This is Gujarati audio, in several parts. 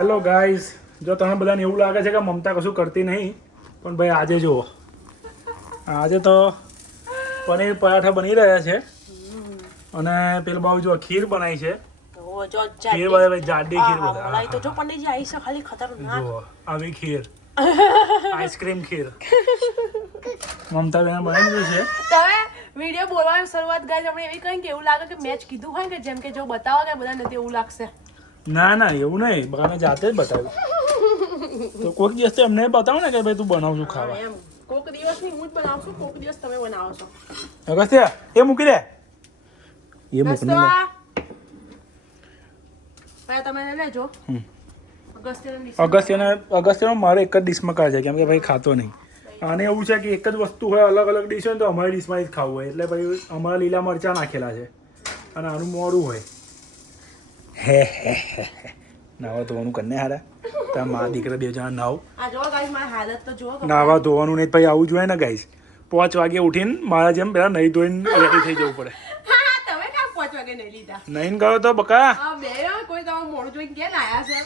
હેલો ગાઈઝ, જો તમે બધાને એવું લાગે છે કે મમતા કશું કરતી નહીં, પણ ભાઈ આજે જુઓ, આજે તો પનીર પરાઠા બની રહ્યા છે અને પેલું બાજુ જો ખીર બનાવી છે. ખીર ભાઈ જાડી ખીર બધા તો જો પનીરજી આવી છે ખાલી ખતરનાક. જુઓ આવી ખીર, આઈસ્ક્રીમ ખીર મમતા બેન બનાવી દીધું છે. તમે વિડિયો બોલવાની શરૂઆત ગાઈસ આપણે એવી કઈ કે એવું લાગે કે મેચ કીધું હોય કે જેમ કે જો બતાવો કે બધા નથી એવું લાગશે. ના ના એવું નહીં, બધાને જાતે જ બતાવ્યું. તો કોઈક દિવસ તો એમને બતાવો ને કે ભાઈ તું બનાવશું ખાવા. એમ કોક દિવસની હું જ બનાવું છું, કોક દિવસ તમે બનાવો છો. અગસ્ત્યા એ મૂકી દે, એ મૂકી દે. ભાઈ તમે લેજો. અગસ્ત્યનો મારે એક જ ડીશમાં કાઢે છે કેમ કે ભાઈ ખાતો નહીં. આને એવું છે કે એક જ વસ્તુ હોય, અલગ અલગ ડીશ હોય તો અમારી ડીશમાં જ ખાવું હોય, એટલે ભાઈ અમારા લીલા મરચાં નાખેલા છે અને આનું મોડું હોય. હે નાવા ધોવાનું કરીને હારા તાર મા દીકરા બે જણા નાવ. આ જો ગાઈસ મારી હાલત તો જો. નાવા ધોવાનું નહીં ભાઈ, આવું જોઈએ ને ગાઈસ. 5 વાગે ઉઠીને મારા જેમ પેલા નહીં ધોઈને રેડી થઈ જવું પડે. તમે કામ 5 વાગે નહીં લીધા? નહીં ગયો તો બકા. હા બે કોઈ તમારું મોડું જોઈને કેમ આયા છે?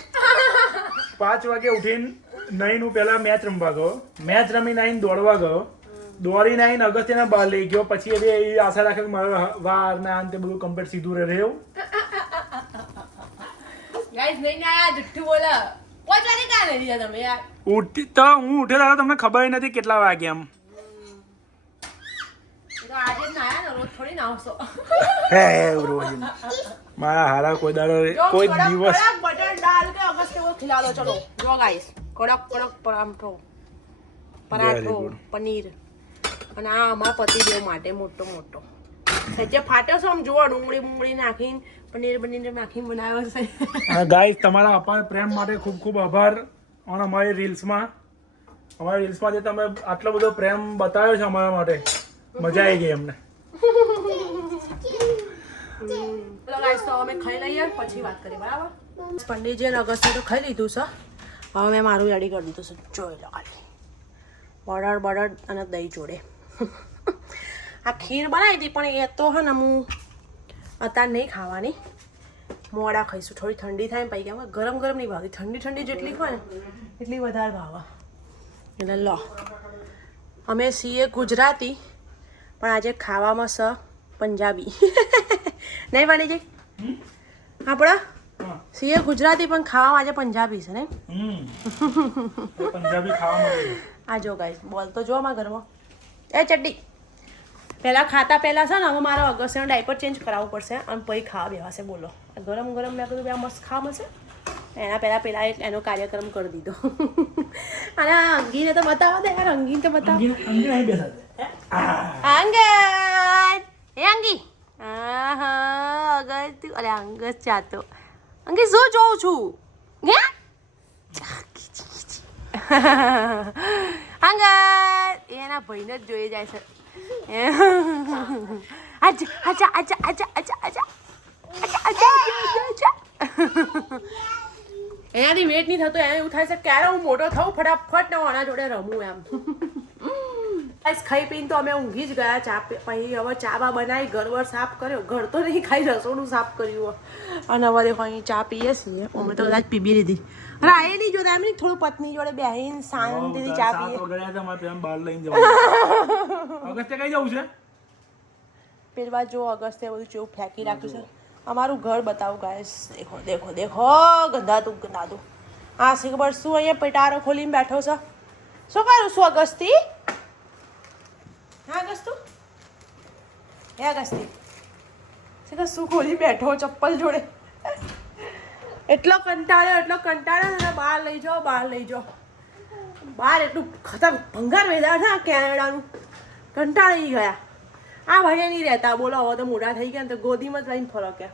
5 વાગે ઉઠીને નહીં નું પેલા મેચ રમવા ગયો, મેચ રમીને આવીને દોડવા ગયો, દોડીને આવીને અગસ્ત્યના બહાર લઈ ગયો, પછી એ આશા રાખે કે મારા વાર ને આને તે બધું કમ્પ્લીટ સીધું રહે એવું. ગાઈસ નહીં આયા જુઠ્ઠું બોલે. 5 વાગે ક્યાં લઈ લીધા તમે યાર? ઉઠી તો હું ઉઠેલા તમને ખબર નથી કેટલા વાગે એમ. તો આજે જ ના આયા ને, રોજ થોડી ના આવશો. હે રોજ મારા હારા કોઈ દાડો કોઈ દિવસ કડક બટર દાલ કે અગસ્ત્ય કો ખિલા દો. ચલો જો ગાઈસ, કડક પરાઠો પનીર અને આ અમારા પતિદેવ માટે મોટો મોટો સજ્જે ફાટ્યો છે. આમ જુઓ ડુંગળી નાખીને પનીર નાખીને બનાવ્યો છે. ગાઈસ તમારા અપાર પ્રેમ માટે ખૂબ ખૂબ આભાર. અને અમારી રીલ્સમાં જે તમે આટલો બધો પ્રેમ બતાવ્યો છે અમારા માટે, મજા આવી ગઈ અમને. ચલો ગાઈસ તો અમે ખાઈ લઈએ પછી વાત કરીએ, બરાબર? પંડિતજી અને અગસ્ત્ય તો ખાઈ લીધું છે. હવે મેં મારું રેડી કરી દીધું છે. જોઈ લો ખાલી બટર અને દહીં જોડે. આ ખીર બનાવી હતી પણ એ તો હે ને હું અત્યારે નહીં ખાવાની, મોડા ખાઈશું. થોડી ઠંડી થાય ને પછી કેમ ગરમ નહીં ભાવતી, ઠંડી જેટલી હોય ને એટલી વધારે ભાવે. એટલે લો, અમે છીએ ગુજરાતી પણ આજે ખાવામાં છે પંજાબી. નહીં પાણીજી આપણા છીએ ગુજરાતી પણ ખાવામાં આજે પંજાબી છે ને. પંજાબી ખાવા આ જો ગાઈસ બોલ તો જો અમારા ઘરમાં એ ચડ્ડી પહેલાં ખાતા પહેલાં છે ને હવે મારો અગસ્ત્યનો ડાયપર ચેન્જ કરાવવું પડશે અને પછી ખાવા બેવાશે. બોલો ગરમ મેં કીધું આ મસ્ત ખા મળશે, એના પહેલાં એનો કાર્યક્રમ કરી દીધો. અને અંગીને તો બતાવો દે યાર, અંગીને તો બતાવો. અંગી હા અગર અરે અંગત ચાતો અંગી શું જોઉં છું હે અંગત એના ભાઈને જ જોઈ જાય છે. એનાથી વેટ નહીં થતો, એને એવું થાય છે ક્યારે હું મોટો થઉં ફટાફટ ને આના જોડે રમું એમ. ખાઈ પીને તો અમે ઊંઘી જ ગયા. ચા પછી હવે ચા બા બનાવી, ઘર સાફ કર્યો, ઘર તો નહીં ખાઈ રસોડું સાફ કર્યું અને હવે દેખો અહીં ચા પીએ છીએ. અમે તો કદાચ પીબી લીધી. અરે આ નહીં જોતા એમ નહીં, થોડું પત્ની જોડે બેહીને શાંતિથી ચા પીએ. અગસ્ત્ય કઈ જવું છે? પેલા જો અગસ્ત્ય બધું જેવું ફેંકી રાખ્યું છે. અમારું ઘર બતાવું ગાઈસ, દેખો ગંધાતું. આ ખબર શું અહીંયા પેટારો ખોલીને બેઠો છે? શું કરું છું અગસ્તી? હા અગસ્તુ હે અગસ્તી શું ખોલી બેઠો ચપ્પલ જોડે? એટલો કંટાળ્યો ને બહાર લઈ જાઓ. બહાર એટલું ભંગાર વેદાર છે કેનેડાનું, કંટાળી ગયા. આ ભાઈ નહીં રહેતા. બોલો હવે તો મોટા થઈ ગયા ને તો ગોદીમાં જ લઈને ફરો કે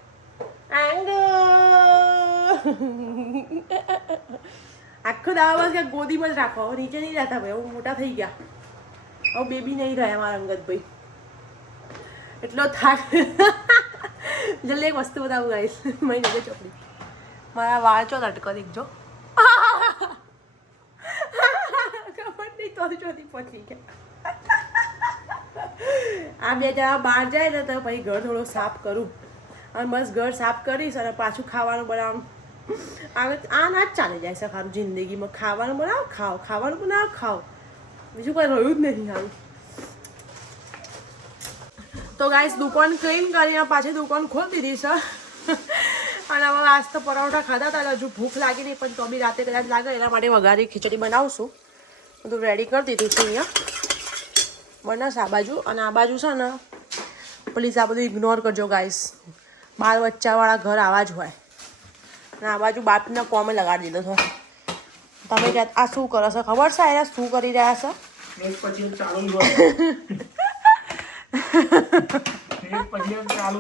આખો દાવા કે ગોદીમાં જ રાખો, નીચે નહીં રહેતા ભાઈ. હવે મોટા થઈ ગયા, હવે બેબી નહીં રહ્યા મારા અંગતભાઈ. એટલો થાક. જલ્દી એક વસ્તુ બતાવું ગાઈસ, મારી નજર ચોપડી મારા વાળ ચો લટકો દીકજો. ખબર નહીં તો ચોથી પહોંચી ગયા. આ બે જણા બહાર જાય ને તો પછી ઘર થોડું સાફ કરું અને બસ ઘર સાફ કરીશ અને પાછું ખાવાનું બનાવવાનું આ ના જ ચાલે જાય છે ખારું જિંદગીમાં. ખાવાનું બનાવો ખાઓ, ખાવાનું બનાવો ખાઓ, બીજું કોઈ રહ્યું જ નહીં સારું. તો ગાઈસ દુકાન ક્લીન કરીને પાછી દુકાન ખોલી દીધી છે. અને હવે આજ તો પરોઠા ખાધા હતા એટલે હજુ ભૂખ લાગી નહીં, પણ તો બી રાતે કદાચ લાગે એના માટે વઘારી ખીચડી બનાવશું. બધું રેડી કરી દીધું છે અહીંયા. બનાસ આ બાજુ, અને આ બાજુ છે ને પ્લીઝ આ બધું ઇગ્નોર કરજો ગાઈસ. બાર બચ્ચાવાળા ઘર આવા જ હોય. અને આ બાજુ બાપને કોમે લગાડી દીધો છો. તમે ક્યાં આ શું કરો છો ખબર છે? એને શું કરી રહ્યા છો? પછી ચાલુ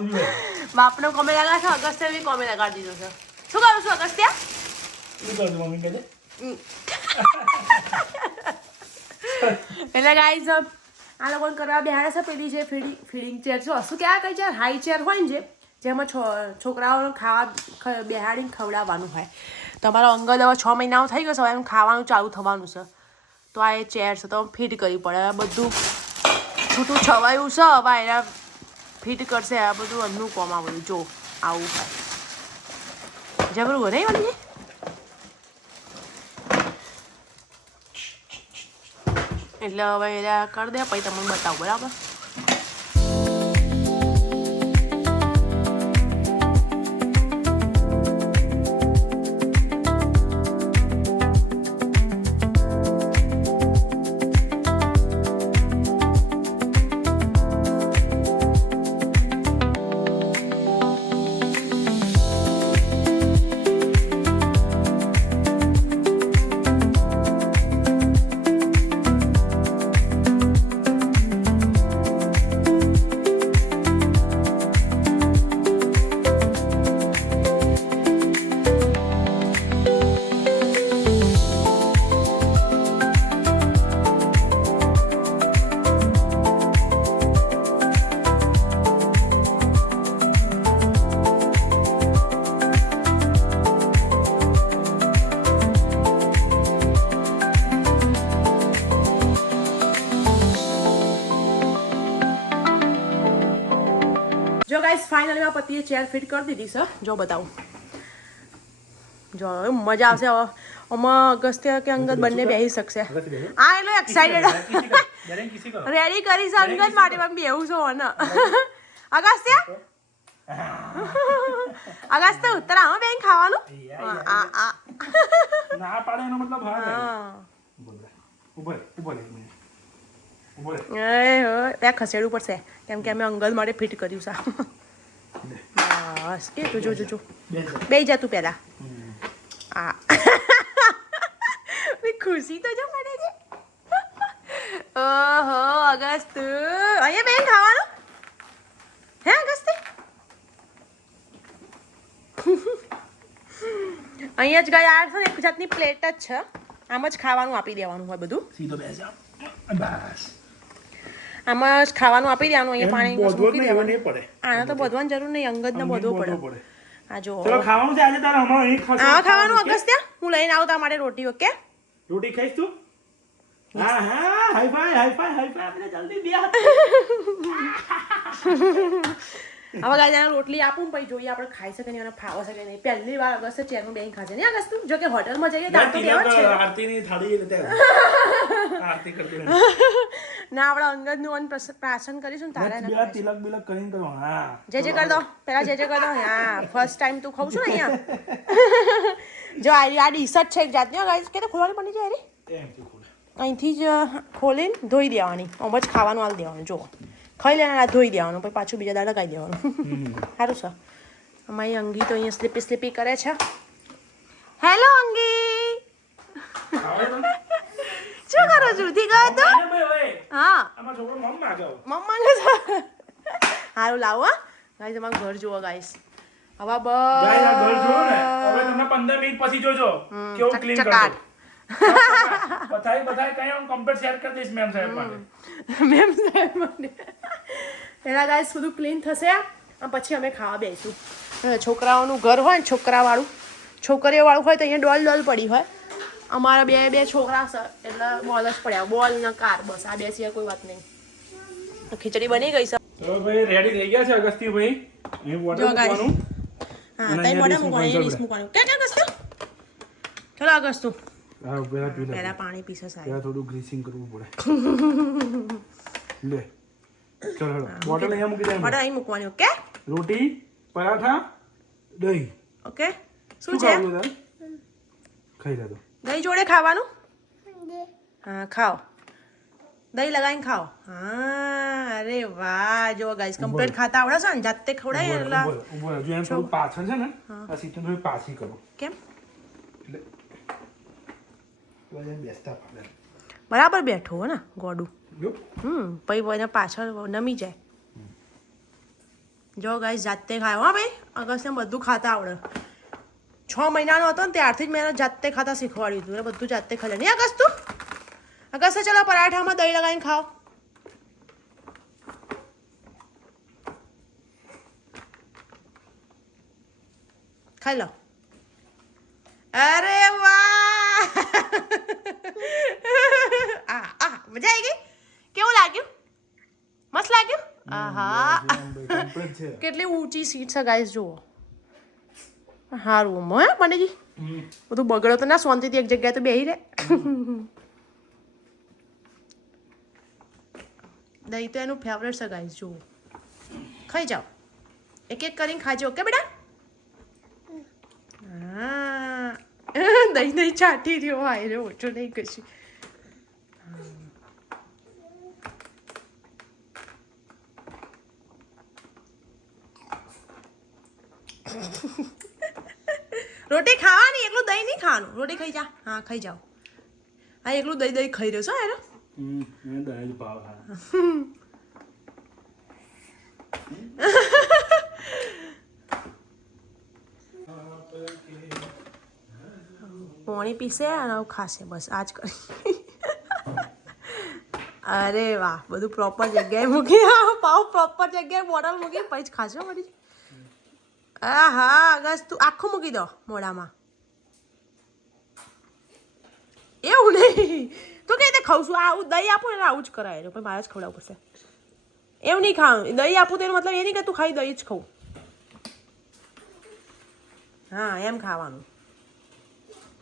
જોઈએ. બાપને કોમે લગાડે છે, અગસ્ત્ય બી કોમે લગાડી દીધો છે. શું કરું છું અગસ્ત્ય? શું કરું છું મમ્મી કહે? એટલે ગાઈઝ આ લોકોને કરવા બેહાડે છે પેલી જે ફીડિંગ ચેર છે, શું કહેવાય કઈ ચેર? હાઈ ચેર હોય ને જેમાં છોકરાઓને ખાવા બેહાડીને ખવડાવવાનું હોય. તમારો અંગદ હવે 6 મહિનાનો થઈ ગયો છે, હવે એનું ખાવાનું ચાલુ થવાનું છે. તો આ એ ચેર છે તો ફિટ કરવી પડે. બધું છૂટું છવાયું છે, હવે એના ફિટ કરશે. આ બધું અન્નું કોમ આ બધું જો આવું હોય જબરું હોય નહીં વાળી. એટલે હવે એના કરી દે પછી તમને બતાવું બરાબર. જો ગાઈસ ફાઇનલી માં પતિએ ચેર ફિટ કરી દીધી છે. જો બતાવું, જો મજા આવશે હવે. આમાં અગસ્ત્ય કે અંગદ બંને બેસી શકશે. આ એટલો એક્સાઇટેડ રેડી કરી છે અંગદ માટે પણ બેવું છો ને અગસ્ત્ય. અગસ્ત્ય ઉત્તર આમાં બેન ખાવાનું ના પાડે એનો મતલબ હા. ત્યાં ખસેડવું પડશે કેમ કે અમે અંગલ માટે ફિટ કર્યું છે. બસ એ તો જો જો બે જા તું પહેલા. આ ખુશી તો જો મને છે. ઓહો અગસ્ત અહીંયા બેન ખાવાનું હે અગસ્ત? અહીંયા જ ગયા છે ને, એક જાતની પ્લેટ જ છે. આમ જ ખાવાનું આપી દેવાનું હોય બધું. સીધો બેસી જાવ બસ. આમાં જ ખાવાનું આપી દેવાનું. અહીંયા પાણી મૂકી દેવાનું. નહીં પડે. આના તો બધવાની જરૂર નહીં, અંગદને બધવું પડે. આ જો ખાવાનું છે આજે તારે હમણાં અહીં ખાશું. આ ખાવાનું અગસ્ત્ય હું લઈને આવું તારા માટે રોટી. ઓકે રોટી ખાઈશ તું? હા હા હાઈ ફાઈ આપણે જલ્દી દે. હવે ગાય રોટલી આપું પછી જોઈએ આપણે ખાઈ શકે નહીં અને ફાવો શકે નહીં. પહેલી વાર અગસ્ત્ય ચેરનું બેન ખાશે નહીં અગસ્ત્ય? જો કે હોટલમાં જઈએ તો કહેવા છે આરતીની થાળી લેતે આરતી કરતી ના આપણે અંગદનું અન્ન પ્રાશન કરીશું ને તારે તિલક બિલક કરીને કરો. હા જે કર દો પેલા જે કર દો. હા ફર્સ્ટ ટાઈમ તું ખાઉં છું ને અહીંયા. જો આ ડીશ જ છે એક જાતની ગાઈસ. કે ખોલવાની પડી જાય રે અહીંથી જ ખોલીને ધોઈ દેવાની. આમ જ ખાવાનું હાલ દેવાનું. જો ખાઈ લેવાના, ધોઈ દેવાનું, પછી પાછું બીજા દાડા ખાઈ દેવાનું. સારું છે. અમારી અંગી તો અહીંયા સ્લીપી સ્લીપી કરે છે. હેલો અંગી, શું કરો છો? ઉઠી ગયો તો? હા મમ્મા ને સારું લાવો. હા ગાઈસ તમારું ઘર જુઓ ગાઈસ. હવે બસ ઘર જુઓ ને. હવે તમને 15 મિનિટ પછી જોજો કેવું ક્લીન કરજો. બધાય કઈ હું કમ્પ્લીટ શેર કરી દઈશ મેમ સાહેબ માટે. મેમ સાહેબ માટે પેલા ગાઈસ બધું ક્લીન થશે અને પછી અમે ખાવા બેસીશું. છોકરાઓનું ઘર હોય ને, છોકરાવાળું છોકરીઓવાળું હોય તો અહીંયા ડોલ પડી હોય. અમારા બે છોકરા છે એટલે બોલ જ પડ્યા. બોલ ને કાર, બસ આ બે સિવાય કોઈ વાત નહીં. ખીચડી બની ગઈ છે. તો ભાઈ રેડી થઈ ગયા છે અગસ્ત્યભાઈ. અહીં વોટર મૂકવાનું. હા તઈ મોઢે મૂકવાનું એ ડીશ મૂકવાનું કે અગસ્ત્ય ચલો અગસ્તુ હા પેલા પી લે પહેલા પાણી પીશે સાહેબ પેલા થોડું ગ્રીસિંગ કરવું પડે લે ચલો બોટલ અહીંયા મૂકી દે મોઢે અહીં મૂકવાની ઓકે રોટી પરાઠા દહીં ઓકે શું છે ખાઈ લે તો દહીં જોડે ખાવાનું હા ખાઓ દહીં લગાવીને ખાઓ હા અરે વાહ જો ગાઈસ કમ્પ્લીટ ખાતા આવડે છે ને જાતે ખવડાય એટલે ઉભો હજુ એમ થોડું પાછળ છે ને આ સીટને થોડી પાછી કરો કેમ એટલે બેસતા પાડે બરાબર બેઠો હો ને ગોડું જો પછી એને પાછળ નમી જાય જો ગાઈસ જાતે ખાયો હા ભાઈ અગસ્ત્યને બધું ખાતા આવડે 6 મહિનાનો હતો ને ત્યારથી જ મેં એને જાતે ખાતા શીખવાડ્યું હતું એટલે બધું જાતે ખાઈ લે નહીં અગસ્તુ અગસ્ત્ય ચલો પરાઠામાં દહીં લગાવીને ખાઓ ખાઈ લો અરે વાહ મજા આવી ગઈ કેવું લાગ્યું મસ્ત લાગ્યું આહા કેટલી ઊંચી સીટ છે ગાઈસ જુઓ હારું હે પંડિતજી બધું બગડો તો ના શાંતિથી એક જગ્યાએ તો બેહી રહે દહીં તો એનું ફેવરેટ છે ગાઈસ જુઓ ખાઈ જાઓ એક એક કરીને ખાજો ઓકે બેટા હા દહીં દહીં ચાટી રહ્યો હાય રે ઓછો નહીં કશું રોટી ખાવાની એકલું દહીં નહીં ખાવાનું રોટી ખાઈ જા હા ખાઈ જાઓ હા એકલું દહીં દહીં ખાઈ રહ્યો છો યાર દહીં ભાવ પાણી પીશે અને આવું ખાશે બસ આ જ કરી અરે વાહ બધું પ્રોપર જગ્યાએ મૂકી પાવ પ્રોપર જગ્યાએ બોટલ મૂકી પછી ખાશો પડી હા અગસ્તુ આખું મૂકી દો મોઢામાં એવું નહીં તું કઈ રીતે ખાઉં છું આવું દહીં આપું ને આવું જ કરાય પણ મારે જ ખવડાવવું પડશે એવું નહીં ખાવાનું દહીં આપું તેનો મતલબ એ નહીં કે તું ખાઈ દહીં જ ખાઉં હા એમ ખાવાનું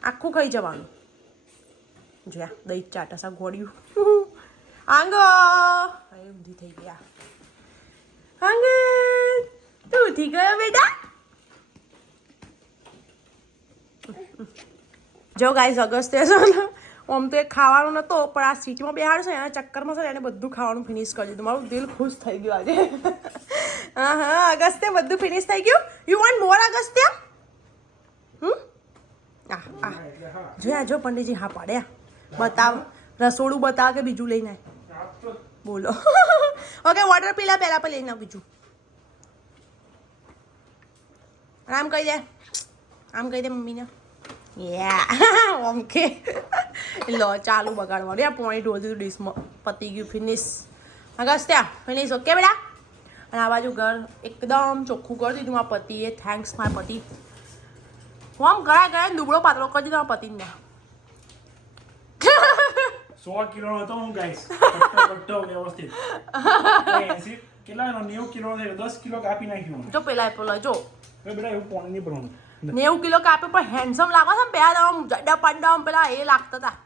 આખું ખાઈ જવાનું જોયા દહીં ચાટાસા ઘોડ્યું આંગો હવે ઊંધી થઈ ગયા આંગણ તું ઊઠી ગયો બેટા જો ગાઈસ અગસ્ત્ય છે ને આમ તો એ ખાવાનું નતો પણ આ સીટમાં બેહાડશે એના ચક્કરમાં છે એને બધું ખાવાનું ફિનિશ કરી દીધું મારું દિલ ખુશ થઈ ગયું આજે હા અગસ્ત્ય બધું ફિનિશ થઈ ગયું યુ વોન્ટ મોર અગસ્ત્ય જોયા જો પંડિતજી હા પાડ્યા બતાવ રસોડું બતાવ કે બીજું લઈને બોલો ઓકે વોટર પીલા પહેલા પર લઈને આવ બીજું આમ કહી દે મમ્મીને ઓમકે લો ચાલુ બગાડવાનું યા પાણી ઢોળી દીધું ડીશમાં પતી ગયું ફિનિશ અગસ્ત્યા ફિનિશ ઓકે બેટા અને આ બાજુ ઘર એકદમ ચોખ્ખું કરી દીધું આ પતિએ થેન્ક્સ મારા પતિ હું આમ ગયા દુબળો પાતળો કરી દીધો આ પતિને 100 કિલો હતો હું ગાઈસ કટ્ટો વ્યવસ્થિત 80 કેટલા 90 કિલો થયો 10 કિલો કાપી નાખ્યું જો પેલા જો બેટા એવું પાણી નહીં ભરવાનું 90 કિલો કાપે પણ હેન્ડસમ લાગો છે બે આમ જડા પાંડા આમ પેલા એ લાગતા હતા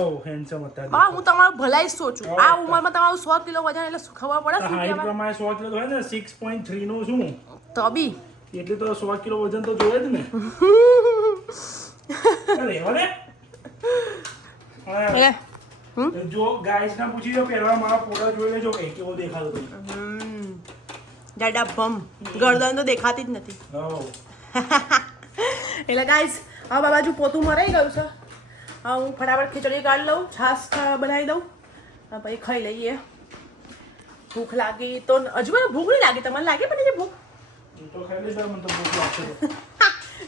ઓહ હેન્ડસમ હતા બા હું તમારું ભલાઈ સોચું આ ઉંમરમાં તમારું 100 કિલો વજન એટલે ખબર પડે શું હાઈટ પ્રમાણે 100 કિલો હોય ને 6.3 નું છું તો બી એટલે તો 100 કિલો વજન તો જોઈએ જ ને અરે જો ગાઈસ ના પૂછી જો પહેલા મારા ફોટા જોઈ લેજો કે કેવો દેખાતો તો જાડા બમ ગરદન તો દેખાતી જ નથી એટલે ગાઈસ હવે બાજુ પોતું મરાઈ ગયું છે હવે હું ફટાફટ ખીચડી કાઢી લઉં છાશ બનાવી દઉં પછી ખાઈ લઈએ ભૂખ લાગી તો હજુ મને ભૂખ નહીં લાગી તમને લાગે પણ ભૂખ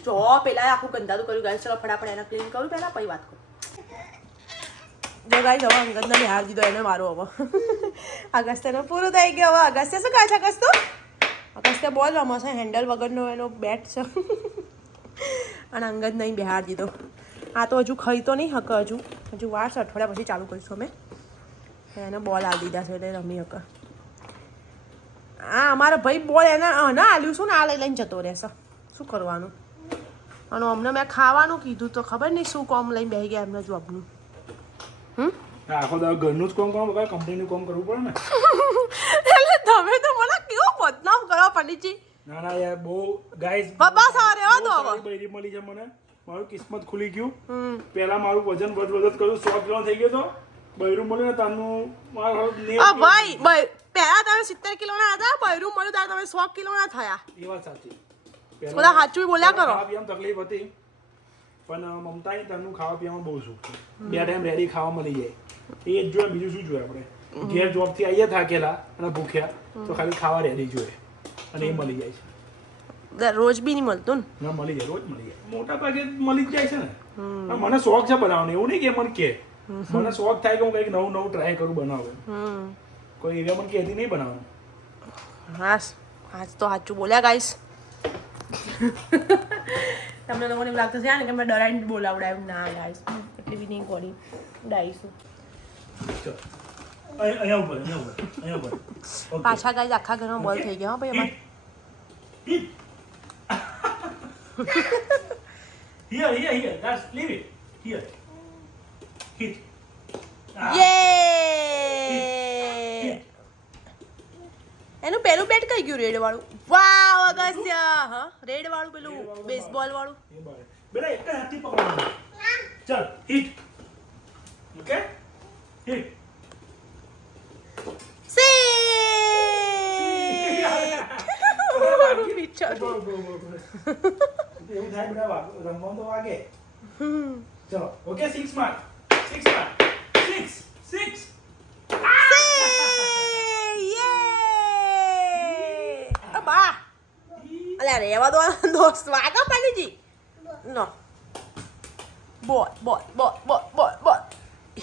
જો પેલા આખું ગંદાતું કર્યું ગાઈસ ચલો ફટાફટ એને ક્લીન કરું પહેલા પછી વાત કરું જો ગાઈસ હવે અંગદને બિહાર દીધો એને મારો હવે અગસ્ત્યનો પૂરું થઈ ગયો હવે અગસ્ત્ય શું કહે છે અગસ્ત્ય બોલ રમો છે હેન્ડલ વગરનો એનો બેટ છે અને અંગદ નહીં બિહાર દીધો આ તો હજુ ખાઈ તો નહીં હક હજુ વાર છે અઠવાડિયા પછી ચાલુ કરીશું અમે એને બોલ આવી દીધા છે એટલે રમી હક હા અમારો ભાઈ બોલ એને ના આલ્યું છું ને આ લઈને જતો રહેશે શું કરવાનું અને અમને મેં ખાવાનું કીધું તો ખબર નહીં શું કોમ લઈને બેસી ગયા એમને જોબનું. આખો દાડો ઘરનું જ કામ કરો, કંપનીનું કામ કરવું પડે ને. એટલે તમે તો મને કેવો બદનામ કરો પંડિતજી. ના ના યાર બહુ ગાઈસ બસ આ રહેવા દો હવે. બૈરી મળી છે મને, મારું કિસ્મત ખુલી ગયું. પહેલા મારું વજન વધત કર્યું 100 કિલો થઈ ગયો તો બૈરું મળ્યું ને તારનું મારું ભાઈ પહેલા તમે 70 કિલોના હતા, બૈરું મળ્યું ત્યારે તમે 100 કિલોના થયા. એ વાત સાચી. બધા સાચું બોલ્યા કરો. ખાવા પીવામાં તકલીફ હતી પણ મમતાની તનનું ખાવા પીવામાં બહુ સુખ છે. 2 ટાઈમ રેડી ખાવા મળી જાય એ જ જોઈએ, બીજું શું જોઈએ આપણે. ઘેર જોબથી આવીએ થાકેલા અને ભૂખ્યા તો ખાલી ખાવા રેડી જોઈએ અને એ મળી જાય છે. રોજ બી નહીં મળતું ને. ના મળી જાય, રોજ મળી જાય, મોટા ભાગે મળી જ જાય છે ને. મને શોખ છે બનાવવાનો, એવું નહીં કે મને કે મને શોખ થાય કે હું કંઈક નવું નવું ટ્રાય કરું બનાવું. કોઈ એવા મને કહેતી નહીં બનાવવાનું. હાસ આજ તો સાચું બોલ્યા ગાઈસ. તમને લોકોને એવું લાગતું છે ને કે મેં ડરાઈને બોલાવડાવ્યું. ના ગાઈસ એટલી બી નહીં કોડી ડાઈશું. પાછા ગાઈસ આખા ઘરમાં બોલ થઈ ગયા ભાઈ અમારે. Here. That's leave it. Here. Hit. યે! એનું પેલું બેટ કઈ ગયું રેડ વાળું? વાવ અગસ્ત્ય. હા રેડ વાળું પેલું બેસબોલ વાળું. બેટા એક જ હાથથી પકડવાનું. ચાલ હિટ. ઓકે? હિટ. સી! એવું થાય બેટા રમવાનું તો વાગે. ચલો ઓકે 6 માર્ક 6 માર્ક 6 બા અલ્યા રેવા દો દોસ્ત વાગા પાલીજી નો બોલ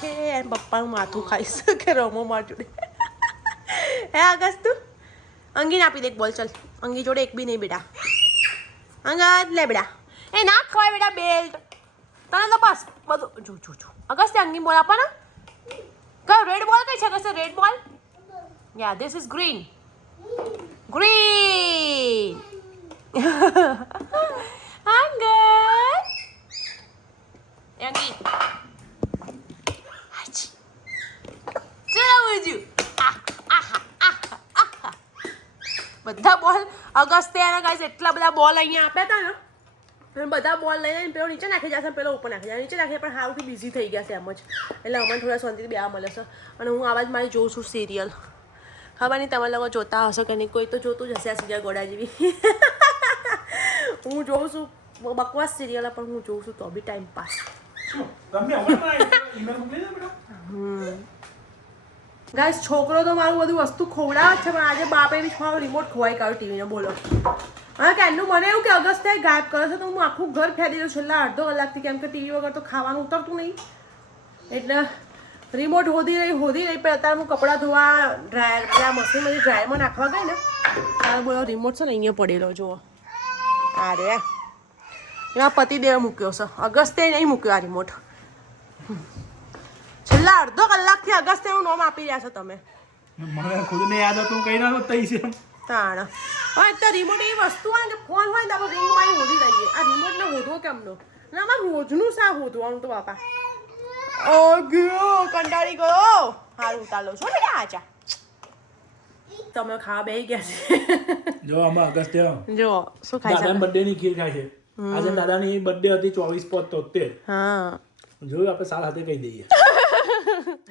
હે પપ્પાનું માથું ખાઈશ કે રમો માર જોડે. હે આગસ તું અંગીને આપી દે એક બોલ. ચલ અંગી જોડે એક બી નહીં બેટા. અંગત લે બેટા. એ ના ખવાય બેટા બેલ્ટ તને તો બસ બધું જો અગસ્ત્ય અંગી બોલ આપો ને. કયો રેડ બોલ કઈ છે અગસ્ત્ય? રેડ બોલ યા ધીસ ઇઝ ગ્રીન. અંગત અંગી બધા બોલ અગસ્ત્ય ગાઈસ એટલા બધા બોલ અહીંયા આપ્યા હતા ને બધા બોલ લઈને પેલો નીચે નાખી જશે, પેલો ઉપર નાખી જાય. નીચે નાખીએ પણ હાવથી બિઝી થઈ ગયા છે એમ જ. એટલે અમને થોડા શાંતિથી બેવા મળે છે. અને હું આવા જ મારી જોઉં છું સિરિયલ. ખબર નહીં તમે લોકો જોતા હશો કે નહીં, કોઈ તો જોતું જ હશે આ સિરિયલ ગોડા જેવી. હું જોઉં છું બકવાસ સિરિયલ પણ હું જોઉં છું તો બી ટાઈમ પાસ. ગાઈસ છોકરો તો મારું બધું વસ્તુ ખવડાવે છે પણ આજે બાપે બી મારો રિમોટ ખોવાઈ કાઢ્યો ટીવીનો. બોલો હા ક્યારનું મને એવું કે અગસ્ત્ય ગાયબ કરે છે તો હું આખું ઘર ફેરી દઉં છેલ્લા અડધો કલાકથી, કેમ કે ટીવી વગર તો ખાવાનું ઉતરતું નહીં. એટલે રિમોટ હોધી રહી પણ અત્યારે હું કપડાં ધોવા ડ્રાયર પેલા મશીનમાંથી ડ્રાયરમાં નાખવા ગઈ ને ત્યારે બોલો રિમોટ છે ને અહીંયા પડેલો જુઓ. આ રે એમાં પતિદેવે મૂક્યો છે, અગસ્ત્ય નહીં મૂક્યો આ રિમોટ. છેલ્લા અડધો કલાકથી અગસ્ત્યનું નામ આપી રહ્યા છો તમે. મને ખુદને યાદ હતું કઈ ના તઈ છે તાણ હવે તો રિમોટ એવી વસ્તુ હોય ને કે ફોન હોય ને આપણે રિંગ મારી હોધી દઈએ. આ રિમોટને હોધવો કેમનો? અને આમાં રોજનું શા હોધવાનું તો બાપા. ઓ ગયો કંટાળી ગયો. હારું ઉતારો છો ને આચા તમે ખાવા બેસી ગયા છે. જો આમાં અગસ્ત્ય જો શું ખાય છે? દાદાની બર્થડે ની ખીર ખાય છે. આજે દાદાની બર્થડે હતી 24/73. હા જોયું આપણે સારા હાથે કહી દઈએ.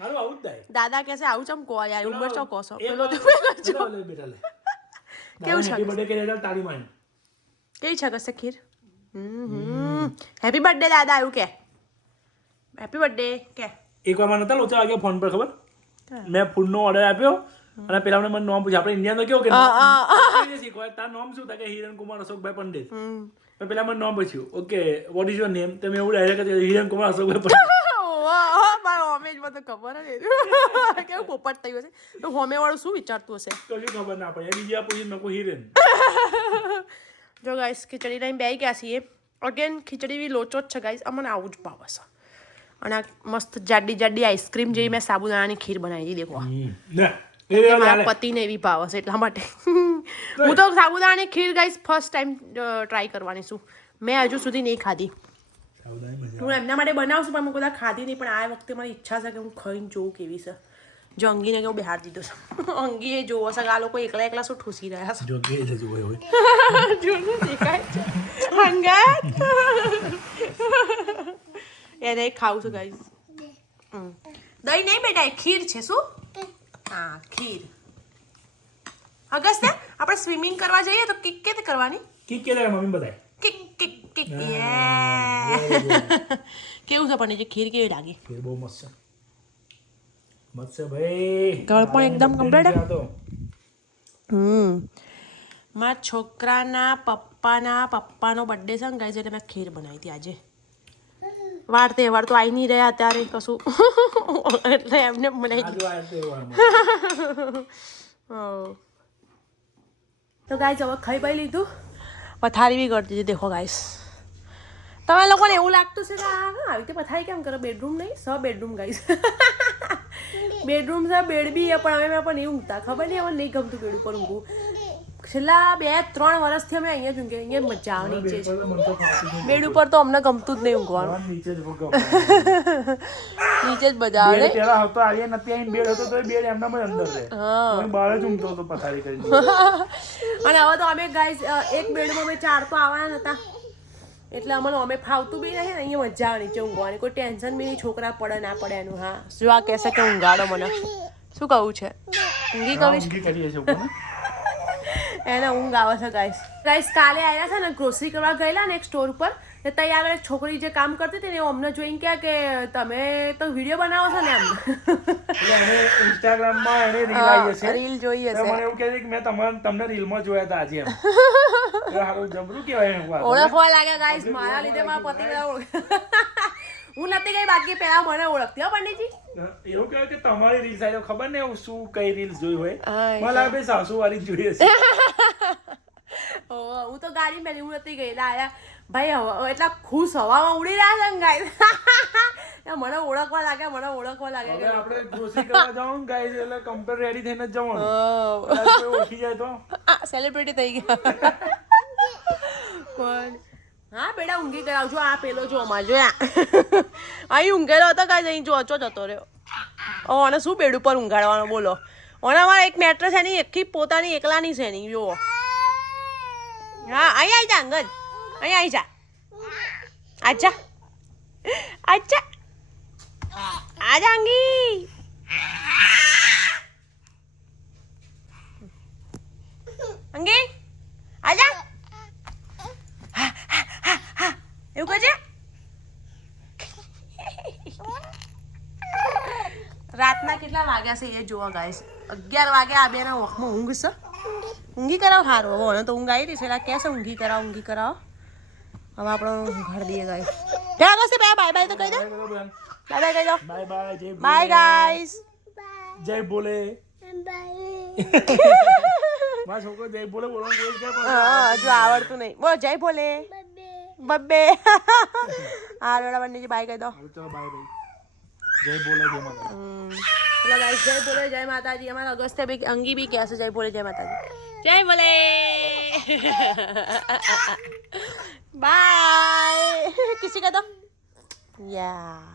હારું આવું જ થાય. દાદા કહે છે આવું ચમ કહો યાર ઉંમર ચો કહો છો પેલો તો લે બેટા લે. કેવું છે? હેપી બર્થડે કે દાદા તારી માન. કેવી છે કશે ખીર? હેપી બર્થડે દાદા એવું કે હેપી બર્થડે કે. એકવાર મને નતા લોચા વાગ્યા ફોન પર ખબર, મેં ફૂડનો ઓર્ડર આપ્યો અને પેલા મને નામ પૂછ્યું. આપણે ઇન્ડિયાનો કેવો કે શીખવાય તાર નામ શું? કે હિરેન કુમાર અશોકભાઈ પંડિત. પેલા મને નામ પૂછ્યું okay what is your name? તમે એવું ડાયરેક્ટ હિરેન કુમાર અશોકભાઈ પંડિત. મારો હોમેજમાં તો ખબર જ કેવું પોપટ થયું હશે તો હોમે વાળું શું વિચારતું હશે તો શું ખબર ના પડે. બીજા પૂછીને મેં હિરેન. જો ગાઈસ ખીચડી લઈને બેસી ગયા છીએ. અગેન ખીચડી બી લોચો જ છે ગાઈસ. અમને આવું જ ભાવે છે. અને આ મસ્ત જાડી જાડી આઈસ્ક્રીમ જેવી મેં સાબુદાણાની ખીર બનાવી દીધી. દેખો મારા પતિને એવી ભાવે છે એટલા માટે. હું તો સાબુદાણાની ખીર ગાઈસ ફર્સ્ટ ટાઈમ ટ્રાય કરવાની છું. મેં હજુ સુધી નહીં ખાધી. હું એમના માટે બનાવશું પણ હું કદાચ ખાધી નહીં. પણ આ વખતે મારી ઈચ્છા છે કે હું ખાઈને જોઉં કેવી છે. જો અંગીને કેવું બહાર દીધો છે. અંગીએ જોવો છે કે આ લોકો એકલા એકલા શું ઠૂસી રહ્યા છે. જો કે જોવે હોય જોનું દેખાય છે હંગાત એને ખાવું છું ગાઈસ. દહીં નહીં બેટા એ ખીર છે. શું? હા ખીર. અગસ્ત્ય આપણે સ્વિમિંગ કરવા જઈએ તો કિક કેતે કરવાની? કિક કે મમ્મી બતાય. કિક કિક કિક કેવું છે પણ ખીર કેવી લાગી? ખીર બહુ મસ્ત છે. મસ્ત છે ભાઈ. ગળ પણ એકદમ કમ્પ્લીટ. મારા છોકરાના પપ્પાનો બર્થડે છે ને ગાઈસ એટલે મેં ખીર બનાવી હતી આજે. વાર તહેવાર તો આવી નહીં રહ્યા અત્યારે કશું એટલે એમને બનાવી તો ગાઈસ હવે ખાઈ પાઈ લીધું. પથારી બી કરતી હતી દેખો ગાઈસ. તમે લોકોને એવું લાગતું છે કે આવી રીતે પથારી કેમ કરો? બેડરૂમ નહીં બેડરૂમ ગાઈસ. બેડરૂમ છે બેડ બી પણ અમે પણ નહીં ઊંઘતા. ખબર નહીં હવે નહીં ગમતું બેડ ઉપર ઊંઘવું. છેલ્લા 2-3 વર્ષથી અમે અહીંયા જ ઊંઘીએ. અહીંયા મજા આવે નીચે જ. બેડ ઉપર તો અમને ગમતું જ નહીં ઊંઘવાનું. નીચે જ મજા આવે. પેલા હતો આર્ય નથી આઈને બેડ હતો તો બેડ એમના જ અંદર રહે. હા બહાર જ ઊંઘતો હતો પથારી કરીને. અને હવે તો અમે ગાઈસ એક બેડમાં અમે 4 તો આવવાના નતા એટલે અમે ફાવતું બી નહીં. અહીંયા મજા આવે નીચે ઊંઘવાની. કોઈ ટેન્શન બી નહીં. છોકરા પડે ના પડે એનું. હા જો આ કહેશે કે ઊંઘાડો મને. શું કહું છે? ઊંઘી કરીએ છીએ એને ઊંઘ આવે છે ગાઈસ. કાલે આવ્યા છે ને ગ્રોસરી કરવા ગયેલા ને એક સ્ટોર ઉપર ને ત્યાં આગળ એક છોકરી જે કામ કરતી હતી ને અમને જોઈને કહ્યા કે તમે તો વિડીયો બનાવો છો ને એમ. ઇન્સ્ટાગ્રામમાં એને રીલ આવી છે. રીલ જોઈ હશે. મને એવું કહે છે કે મેં તમને રીલમાં જોયા હતા આજે એમ. હારું જબરું કહેવાય. ઓળખવા લાગ્યા ગાઈસ. મારા લીધે મારા પતિ બધા હું નથી ગઈ બાકી પેલા મને ઓળખતી હો પંડિતજી. એવું કહેવાય કે તમારી રીલ્સ આવી ખબર ને શું કઈ રીલ્સ જોઈ હોય. મને લાગે સાસુ વાળી જોઈએ છે. હું તો ગાડી મેલી હું નથી ગઈ. આયા ભાઈ એટલા ખુશ હવામાં ઉડી રહ્યા છે ગાઈસ. મને ઓળખવા લાગે. આપણે ગ્રોસરી કરવા જવાનું ગાઈસ એટલે કમ્પ્યુટર રેડી થઈને જ જવાનું. ઓળખી જાય તો સેલિબ્રિટી થઈ ગયા. કોણ? હા બેટા ઊંઘી કરાવજો. આ પેલો જો અમાર જોયા અહીં ઊંઘેલો હતો કાંઈ અહીં જો અચો જતો રહ્યો. અને શું બેડ ઉપર ઊંઘાડવાનો બોલો? અને અમારે એક મેટ્રેસ એની એકથી પોતાની એકલાની છે એની જુઓ. હા અહીં આવી જા અંગદ. અહીં આવી જા. આજા આજા આજા અંગી. અંગી આજા. એવું કહે રાતના કેટલા વાગ્યા છે એ જોવા ગાઈસ. 11 વાગ્યા. આ બેના ઓખમાં ઊંઘ છે. ઊંઘી કરાવ સારું. હવે તો ઊંઘ આવી રહી છે એટલે કહે છે ઊંઘી કરાવો. હવે આપણે ઊંઘાડી દઈએ ગાઈસ. બાય બાય તો કહી દો. બાય બાય કહી દો. Bye guys. જય બોલે. મારા છોકરો જય બોલે બોલવાનું. જો આવડતું નહીં. બોલો જય બોલે. બબ્બે. હા રોડા બંને બાય કહી દો. ચલો બાય બાય. જય બોલે જય માતા. ચલો ગાઈસ જય બોલે જય માતાજી. અમારા અગસ્ત્ય બી અંગી બી કહે છે જય બોલે જય માતાજી. જય બોલે. બાય. કિસી કહી દો. યા